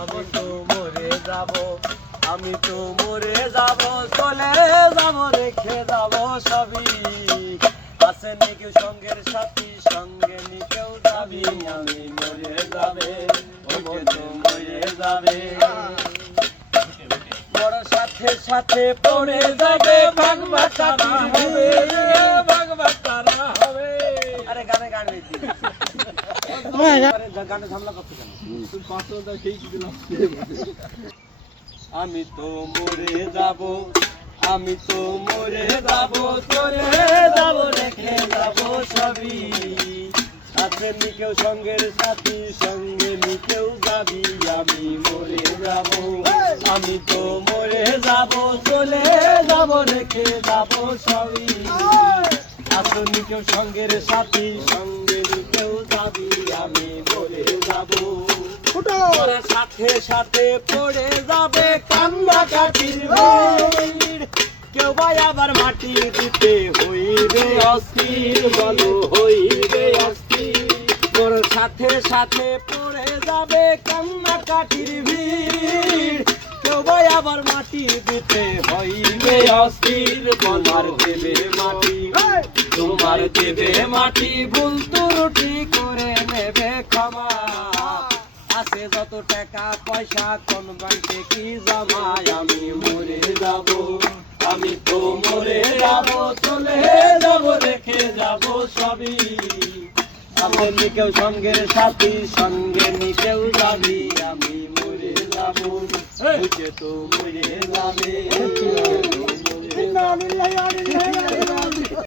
আমি তো মরে যাব, আমি তো মরে যাব, চলে যাব, রেখে যাব সবই। আছে নি কেউ সঙ্গের সাথী, সঙ্গে নি কেউ যাবি, আমি মরে যাবে, ওকে তো মরে যাবে। বড় সাথে সাথে পড়ে যাবে, ভাগবাটারা হবে, ভাগবাটারা হবে। আরে গানে গান হইছি, গানে ঝামেলা করতে কেন? আমি তো মরে যাব, আমি তো মরে যাব, চলে যাব, রেখে যাব সবই। আছে নি কেউ সঙ্গের সাথী, সঙ্গে নি কেউ যাবি, আমি মরে যাব, আমি তো মরে যাব, চলে যাব, রেখে যাব সবই। আছে নি কেউ সঙ্গের সাথী, সঙ্গে নি কেউ যাবি, আমি মরে যাব। সাথে সাথে পড়ে যাবে কান্না কাটির ভিড়, কেউ ভাই আবার মাটি দিতে হইবে অস্থির, বলো হইবে অস্থির। তোর সাথে সাথে পড়ে যাবে কান্না কাটির ভিড়, কেউ ভাই আবার মাটি দিতে হইবে অস্থির। তোমার দেবে মাটি, তোমার দেবে মাটি, ভুল ত্রুটি করে নেবে ক্ষমা। আছে যত টাকা পয়সা কোন ব্যাংকে কি জমায়, আমি মরে যাব, আমি তো মরে যাব, চলে যাব, রেখে যাব সবই। আছে নি কেউ সঙ্গের সাথী, সঙ্গে নি কেউ যাবি, আমি মরে যাব, ওকে তো মরে যাবে।